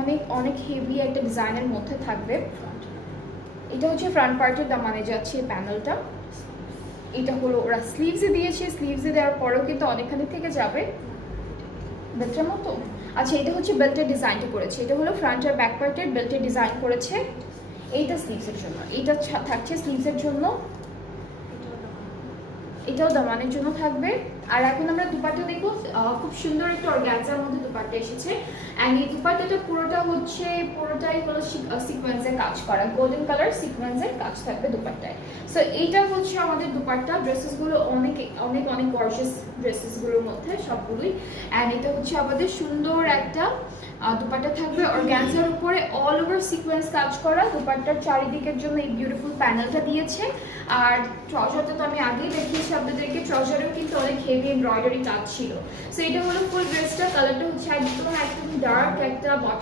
অনেক অনেক হেভি একটা ডিজাইনের মধ্যে থাকবে। এটা হচ্ছে ফ্রন্ট পার্টের দামানে যাচ্ছে প্যানেলটা। এটা হলো ওরা স্লিভসে দিয়েছে, স্লিভসে দেওয়ার পরেও কিন্তু অনেকখানি থেকে যাবে বেল্টের মতো। আচ্ছা, এটা হচ্ছে বেল্টের ডিজাইনটা করেছে, এটা হলো ফ্রন্ট আর ব্যাক পার্টের বেল্টের ডিজাইন করেছে। এইটা স্লিভসের জন্য, এইটা থাকছে স্লিভসের জন্য, এটাও দামানের জন্য থাকবে। আর এখন আমরা দুপাট্টা দেখব। খুব সুন্দর একটা অর্গানজার মধ্যে দুপাট্টা এসেছে। অ্যান্ড এই দুপাট্টাটা পুরোটাই হলো সিকোয়েন্সের কাজ করা, গোল্ডেন কালার সিকোয়েন্সের কাজ থাকবে দুপাট্টায়। সো এইটা হচ্ছে আমাদের দুপাট্টা। ড্রেসেসগুলো অনেক অনেক অনেক গর্জিয়াস, ড্রেসেসগুলোর মধ্যে সবগুলোই। অ্যান্ড এটা হচ্ছে আমাদের সুন্দর একটা দুপাট্টা থাকবে অর্গানজার উপরে অল ওভার সিকোয়েন্স কাজ করা। দুপাট্টার চারিদিকের জন্য এই বিউটিফুল প্যানেলটা দিয়েছে। আর ট্রাউজারটা তো আমি আগেই দেখিয়েছি আপনাদেরকে, ট্রাউজারেও কিন্তু অনেক হেভি এমব্রয়ডারি কাজ ছিল। সো এটা হলো ফুল ড্রেসটা। কালারটা হচ্ছে একদম ডার্ক একটা বটল